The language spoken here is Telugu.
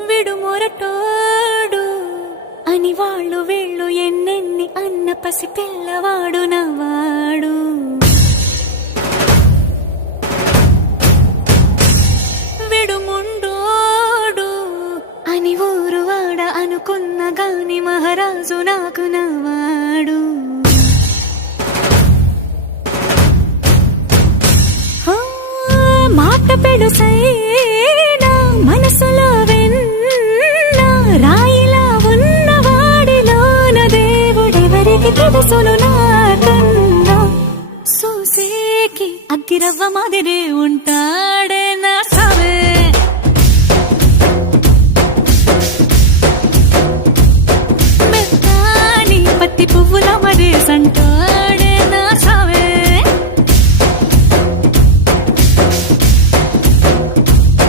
విడు మొరటోడు అని వాళ్ళు వీళ్ళు ఎన్నెన్ని అన్న పసి పిల్లవాడు నవ్వాడు. విడు ముండోడు అని ఊరు వాడ అనుకున్న గాని మహారాజు నాకు నవ్వాడు. మాట పెడుసైనా మనసులో వెన్న రాయిలా ఉన్నవాడిలోన దేవుడెవరికి తెలుసును నాకన్నా. సూసేకి అగ్గిరవ్వ మాదిరే ఉంటా